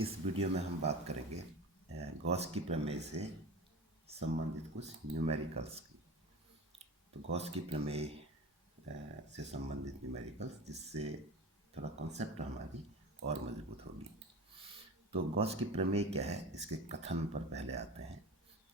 इस वीडियो में हम बात करेंगे गॉस की प्रमेय से संबंधित कुछ न्यूमेरिकल्स की। तो गॉस की प्रमेय से संबंधित न्यूमेरिकल्स, जिससे थोड़ा कॉन्सेप्ट हमारी और मजबूत होगी। तो गॉस की प्रमेय क्या है, इसके कथन पर पहले आते हैं।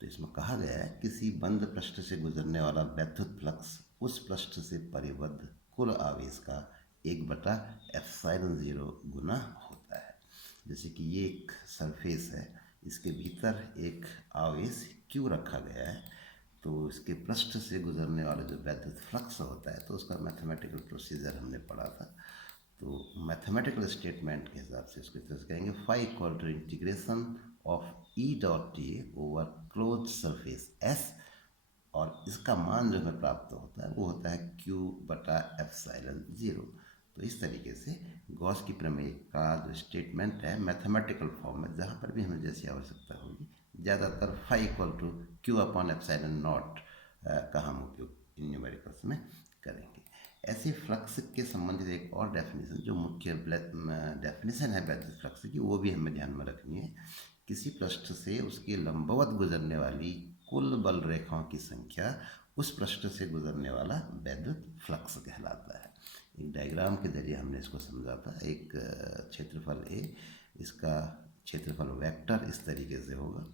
तो इसमें कहा गया है, किसी बंद पृष्ठ से गुजरने वाला वैद्युत फ्लक्स उस पृष्ठ से परिबद्ध कुल आवेश का 1/ε0 गुना होता है। जैसे कि ये एक सरफेस है, इसके भीतर एक आवेश Q रखा गया है, तो इसके पृष्ठ से गुजरने वाला जो वैद्युत फ्लक्स होता है, तो उसका मैथमेटिकल प्रोसीजर हमने पढ़ा था। तो मैथमेटिकल स्टेटमेंट के हिसाब से इसको इस तरह से कहेंगे, phi equal to integration of E dot T over close surface S, और इसका मान जो हमें प्राप्त होता है वो होता है Q/ε0। तो इस तरीके से गॉस की प्रमेय का जो स्टेटमेंट है मैथमेटिकल फॉर्म में, जहाँ पर भी हमें जैसी आवश्यकता होगी, ज़्यादातर फाई इक्वल टू Q/ε0 का हम उपयोग इन न्यूमेरिकल्स में करेंगे। ऐसे फ्लक्स के संबंधित एक और डेफिनेशन, जो मुख्य डेफिनेशन है वैद्युत फ्लक्स की, वो भी हमें ध्यान में रखनी है। किसी पृष्ठ से उसके लंबवत गुजरने वाली कुल बल रेखाओं की संख्या उस पृष्ठ से गुजरने वाला वैद्युत फ्लक्स कहलाता है। एक डायग्राम के जरिए हमने इसको समझा था। एक क्षेत्रफल ए, इसका क्षेत्रफल वेक्टर इस तरीके से होगा।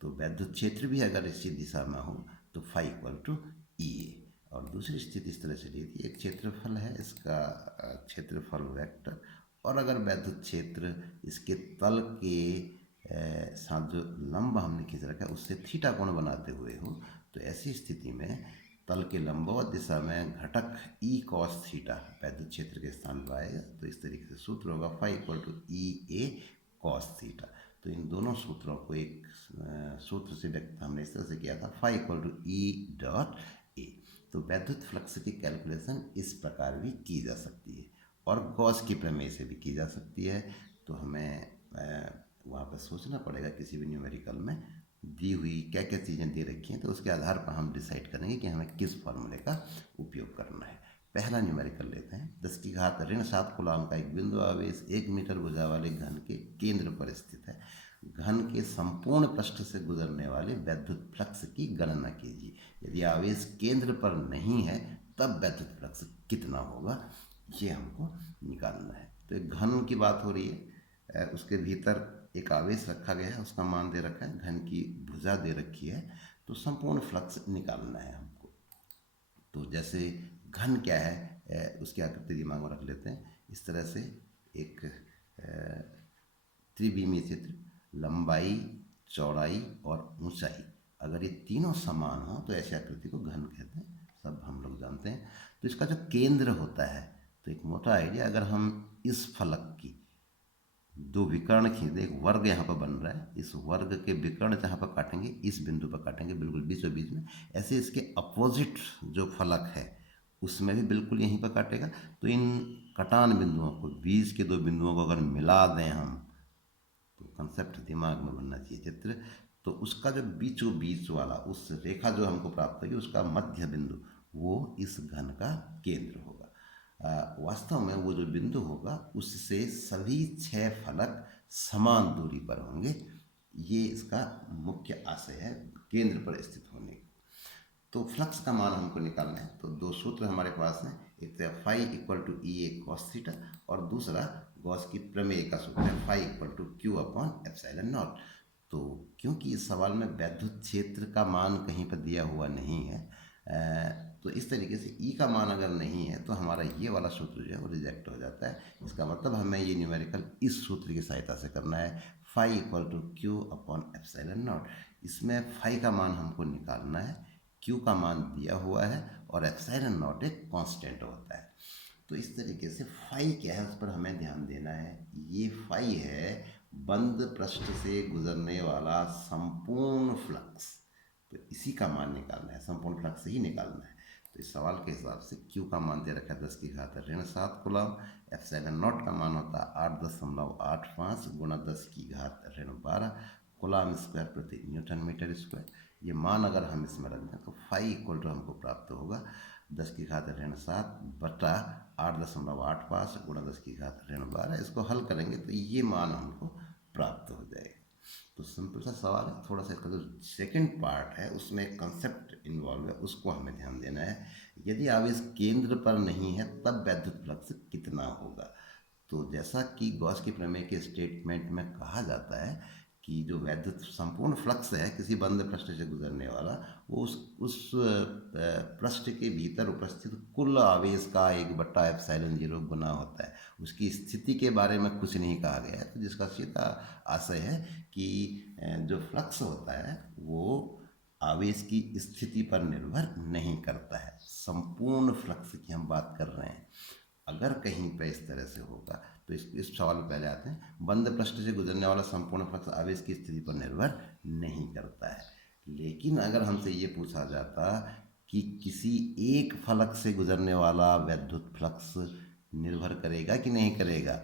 तो वैद्युत क्षेत्र भी अगर इसी दिशा में हो तो फाई इक्वल टू ई ए, और दूसरी स्थिति इस तरह से ली थी, एक क्षेत्रफल है, इसका क्षेत्रफल वेक्टर, और अगर वैद्युत क्षेत्र इसके तल के साथ जो लंब हमने खींच रखा है उससे थीटा कोण बनाते हुए हो, तो ऐसी स्थिति में तल के लंबवत दिशा में घटक ई कॉस थीटा वैद्युत क्षेत्र के स्थान पर आएगा। तो इस तरीके से सूत्र होगा phi equal to E A cos theta. तो इन दोनों सूत्रों को एक सूत्र से व्यक्त हमने इस तरह से किया था, phi equal to E dot A. तो वैद्युत फ्लक्स की कैलकुलेशन इस प्रकार भी की जा सकती है, और गॉस की प्रमेय से भी की जा सकती है। तो हमें वहाँ पर सोचना पड़ेगा, किसी भी न्यूमेरिकल में दी हुई क्या क्या चीज़ें दे रखी हैं, तो उसके आधार पर हम डिसाइड करेंगे कि हमें किस फॉर्मूले का उपयोग करना है। पहला न्यूमेरिकल लेते हैं। 10⁻⁷ कूलॉम का एक बिंदु आवेश 1 मीटर भुजा वाले घन के केंद्र पर स्थित है। घन के संपूर्ण पृष्ठ से गुजरने वाले वैद्युत फ्लक्स की गणना कीजिए। यदि आवेश केंद्र पर नहीं है तब वैद्युत फ्लक्स कितना होगा, ये हमको निकालना है। तो एक घन की बात हो रही है, उसके भीतर एक आवेश रखा गया है, उसका मान दे रखा है, घन की भुजा दे रखी है, तो संपूर्ण फ्लक्स निकालना है हमको। तो जैसे घन क्या है, उसकी आकृति दिमाग में रख लेते हैं। इस तरह से एक त्रिविमीय चित्र, लंबाई, चौड़ाई और ऊंचाई, अगर ये तीनों समान हो तो ऐसी आकृति को घन कहते हैं, सब हम लोग जानते हैं। तो इसका जो केंद्र होता है, तो एक मोटा आइडिया, अगर हम इस फलक की दो विकर्ण खींचे, एक वर्ग यहाँ पर बन रहा है, इस वर्ग के विकर्ण जहाँ पर काटेंगे, इस बिंदु पर काटेंगे, बिल्कुल बीचों बीच में। ऐसे इसके अपोजिट जो फलक है उसमें भी बिल्कुल यहीं पर काटेगा। तो इन कटान बिंदुओं को, बीच के दो बिंदुओं को अगर मिला दें हम, तो कंसेप्ट दिमाग में बनना चाहिए चित्र। तो उसका जो बीचों बीच वाला उस रेखा जो हमको प्राप्त होगी, उसका मध्य बिंदु वो इस घन का केंद्र होगा। वास्तव में वो जो बिंदु होगा उससे सभी 6 फलक समान दूरी पर होंगे। ये इसका मुख्य आशय है, केंद्र पर स्थित होने का। तो फ्लक्स का मान हमको निकालना है, तो दो सूत्र हमारे पास हैं। एक तो phi equal to E A cos theta, और दूसरा गॉस की प्रमेय का सूत्र है फाई इक्वल टू Q/ε0। तो क्योंकि इस सवाल में वैद्युत क्षेत्र का मान कहीं पर दिया हुआ नहीं है, तो इस तरीके से ई का मान अगर नहीं है तो हमारा ये वाला सूत्र जो है वो रिजेक्ट हो जाता है। इसका मतलब हमें ये न्यूमेरिकल इस सूत्र की सहायता से करना है, फाई इक्वल टू Q/ε0। इसमें फाई का मान हमको निकालना है, Q का मान दिया हुआ है, और ε0 एक कांस्टेंट होता है। तो इस तरीके से फाई क्या है उस पर हमें ध्यान देना है। ये फाई है बंद पृष्ठ से गुजरने वाला संपूर्ण फ्लक्स, तो इसी का मान निकालना है, संपूर्ण फ्लक्स से ही निकालना है। तो इस सवाल के हिसाब से Q का मान दे रखा है 10⁻⁷ कूलॉम, ε0 का मान होता है 8.85 गुणा 10⁻⁻12 कूलॉम स्क्वायर प्रति न्यूटन मीटर स्क्वायर। ये मान अगर हम इसमें रख दें तो फाई इक्वल टू हमको प्राप्त होगा 10⁻⁷ बटा 8.85 गुणा 10⁻⁻12। इसको हल करेंगे तो ये मान हमको प्राप्त हो जाएगा। तो सिंपल सा सवाल है, थोड़ा सा इसका जो सेकंड पार्ट है उसमें एक कंसेप्ट इन्वॉल्व है, उसको हमें ध्यान देना है। यदि आवेश केंद्र पर नहीं है तब वैद्युत फ्लक्स कितना होगा। तो जैसा कि गॉस के प्रमेय के स्टेटमेंट में कहा जाता है कि जो वैद्युत संपूर्ण फ्लक्स है किसी बंद पृष्ठ से गुजरने वाला, वो उस पृष्ठ के भीतर उपस्थित कुल आवेश का 1/ε0 गुना होता है। उसकी स्थिति के बारे में कुछ नहीं कहा गया है, तो जिसका सीधा आशय है कि जो फ्लक्स होता है वो आवेश की स्थिति पर निर्भर नहीं करता है। संपूर्ण फ्लक्स की हम बात कर रहे हैं। अगर कहीं पे इस तरह से होगा तो इस सवाल में पहले आते हैं, बंद पृष्ठ से गुजरने वाला संपूर्ण फ्लक्स आवेश की स्थिति पर निर्भर नहीं करता है। लेकिन अगर हमसे ये पूछा जाता कि किसी एक फलक से गुजरने वाला वैद्युत फ्लक्स निर्भर करेगा कि नहीं करेगा,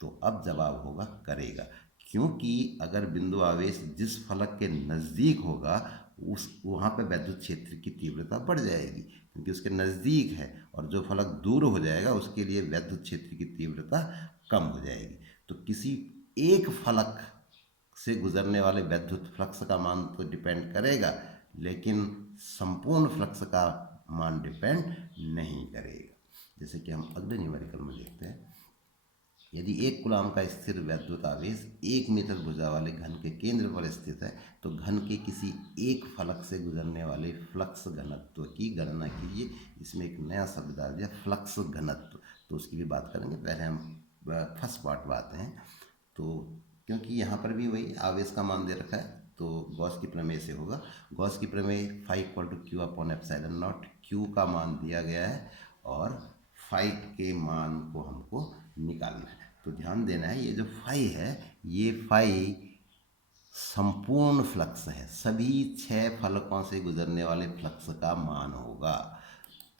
तो अब जवाब होगा करेगा। क्योंकि अगर बिंदु आवेश जिस फलक के नज़दीक होगा उस वहाँ पे वैद्युत क्षेत्र की तीव्रता बढ़ जाएगी, क्योंकि उसके नज़दीक है, और जो फलक दूर हो जाएगा उसके लिए वैद्युत क्षेत्र की तीव्रता कम हो जाएगी। तो किसी एक फलक से गुजरने वाले वैद्युत फ्लक्स का मान तो डिपेंड करेगा, लेकिन संपूर्ण फ्लक्स का मान डिपेंड नहीं करेगा। जैसे कि हम अगले न्यूमेरिकल में देखते हैं, यदि 1 कूलाम का स्थिर वैद्युत आवेश 1 मीटर भुजा वाले घन के केंद्र पर स्थित है तो घन के किसी एक फलक से गुजरने वाले फ्लक्स घनत्व की गणना कीजिए। इसमें एक नया शब्द डाल दिया, फ्लक्स घनत्व, तो उसकी भी बात करेंगे। पहले हम फर्स्ट पार्ट में आते हैं। तो क्योंकि यहाँ पर भी वही आवेश का मान दे रखा है, तो गॉस की प्रमेय से होगा। गॉस की प्रमेय फाई = Q/ε0, Q का मान दिया गया है और फाई के मान को हमको निकालना है। तो ध्यान देना है, ये जो फाई है ये फाई संपूर्ण फ्लक्स है, सभी 6 फलकों से गुजरने वाले फ्लक्स का मान होगा।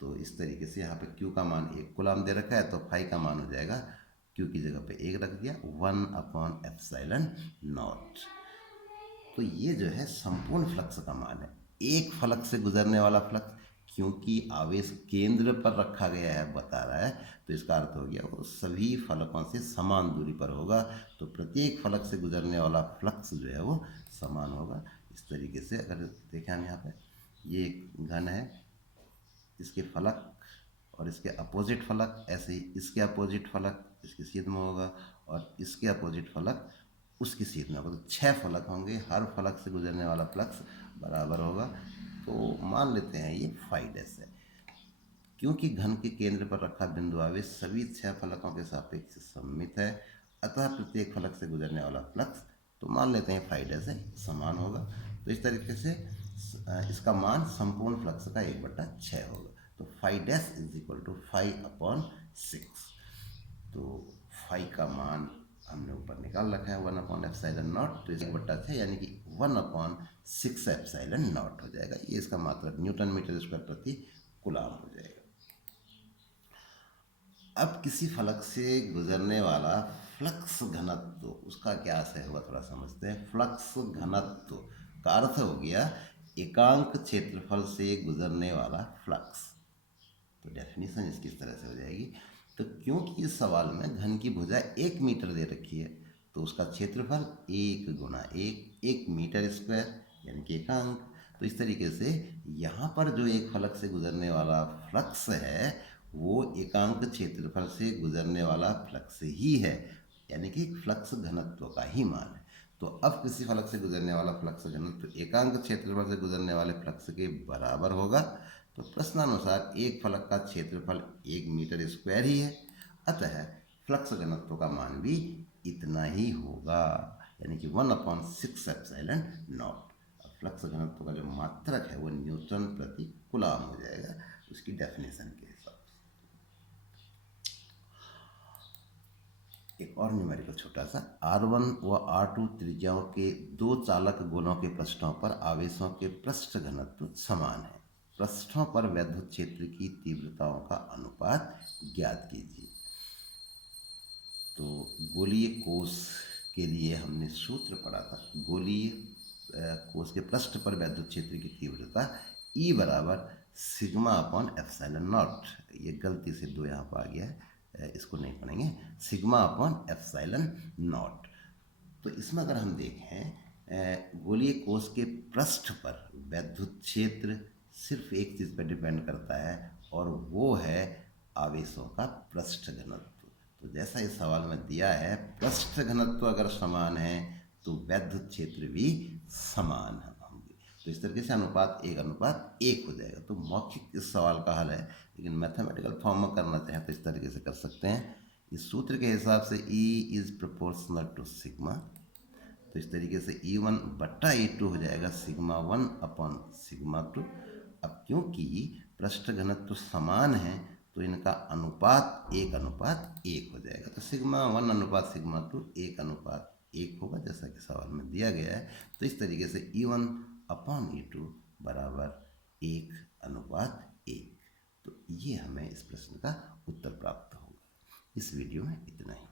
तो इस तरीके से यहाँ पे Q का मान 1 कूलाम दे रखा है, तो फाई का मान हो जाएगा, Q की जगह पे 1 रख दिया, 1/ε0। तो ये जो है संपूर्ण फ्लक्स का मान है, एक फलक से गुजरने वाला फ्लक्स। क्योंकि आवेश केंद्र पर रखा गया है बता रहा है, तो इसका अर्थ हो गया वो सभी फलकों से समान दूरी पर होगा, तो प्रत्येक फलक से गुजरने वाला फ्लक्स जो है वो समान होगा। इस तरीके से अगर देखें हम यहाँ पे, ये एक घन है, इसके फलक और इसके अपोजिट फलक, ऐसे ही इसके अपोजिट फलक इसकी सीध में होगा और इसके अपोजिट फलक उसकी सीध में होगा। तो 6 फलक होंगे, हर फलक से गुजरने वाला फ्लक्स बराबर होगा। तो मान लेते हैं ये फाई डैश है। क्योंकि घन के केंद्र पर रखा बिंदु आवेश सभी 6 फलकों के सापेक्ष सममित है, अतः प्रत्येक फलक से गुजरने वाला फ्लक्स, तो मान लेते हैं फाई डैश है, समान होगा। तो इस तरीके से इसका मान संपूर्ण फ्लक्स का 1/6 होगा। तो फाई डैश = फाई/6। तो फाई का मान हमने ऊपर निकाल रखा है 1/ε0, तो 1/6 यानी कि 1/6ε0 हो जाएगा। ये इसका मात्रक न्यूटन मीटर स्क्वायर प्रति कूलाम हो जाएगा। अब किसी फलक से गुजरने वाला फ्लक्स घनत्व, उसका क्या आशय होगा थोड़ा समझते हैं। फ्लक्स घनत्व का अर्थ हो गया एकांक क्षेत्रफल से गुजरने वाला फ्लक्स। तो डेफिनेशन इसकी इस तरह से हो जाएगी। तो क्योंकि इस सवाल में घन की भुजा 1 मीटर दे रखी है, तो उसका क्षेत्रफल 1 × 1 मीटर स्क्वायर यानी कि एकांक। तो इस तरीके से यहाँ पर जो एक फलक से गुजरने वाला फ्लक्स है वो एकांक क्षेत्रफल से गुजरने वाला फ्लक्स ही है, यानी कि फ्लक्स घनत्व का ही मान है। तो अब किसी फलक से गुजरने वाला फ्लक्स घनत्व एकांक क्षेत्रफल से गुजरने वाले फ्लक्स के बराबर होगा। तो प्रश्नानुसार एक फलक का क्षेत्रफल 1 मीटर स्क्वायर ही है, अतः फ्लक्स घनत्व का मान भी इतना ही होगा, यानी कि 1/6ε0। फ्लक्स घनत्व का जो मात्रक है वो न्यूटन प्रति कूलाम हो जाएगा उसकी डेफिनेशन के हिसाब से। एक और न्यूमेरिकल छोटा सा, R1 व R2 त्रिज्याओं के 2 चालक गोलों के पृष्ठों पर आवेशों के पृष्ठ घनत्व समान है। पृष्ठों पर वैद्युत क्षेत्र की तीव्रताओं का अनुपात ज्ञात कीजिए। तो गोलीय कोश के लिए हमने सूत्र पढ़ा था, गोलीय कोश के पृष्ठ पर वैद्युत क्षेत्र की तीव्रता E = σ/ε0। ये गलती से 2 यहाँ पर आ गया है, इसको नहीं पढ़ेंगे, σ/ε0। तो इसमें अगर हम देखें गोलीय कोश के पृष्ठ पर वैद्युत क्षेत्र सिर्फ एक चीज़ पर डिपेंड करता है और वो है आवेशों का पृष्ठ घनत्व। तो जैसा इस सवाल में दिया है, पृष्ठ घनत्व अगर समान है तो वैद्युत क्षेत्र भी समान होंगे। तो इस तरीके से अनुपात 1:1 हो जाएगा। तो मौखिक इस सवाल का हल है, लेकिन मैथमेटिकल फॉर्म में करना चाहें तो इस तरीके से कर सकते हैं। इस सूत्र के हिसाब से E is proportional to sigma, तो इस तरीके से E1/E2 हो जाएगा σ1/σ2। अब क्योंकि पृष्ठ घनत्व समान है तो इनका अनुपात 1:1 हो जाएगा। तो σ1/σ2 1:1 होगा, जैसा कि सवाल में दिया गया है। तो इस तरीके से E1/E2 बराबर 1:1। तो ये हमें इस प्रश्न का उत्तर प्राप्त होगा। इस वीडियो में इतना ही।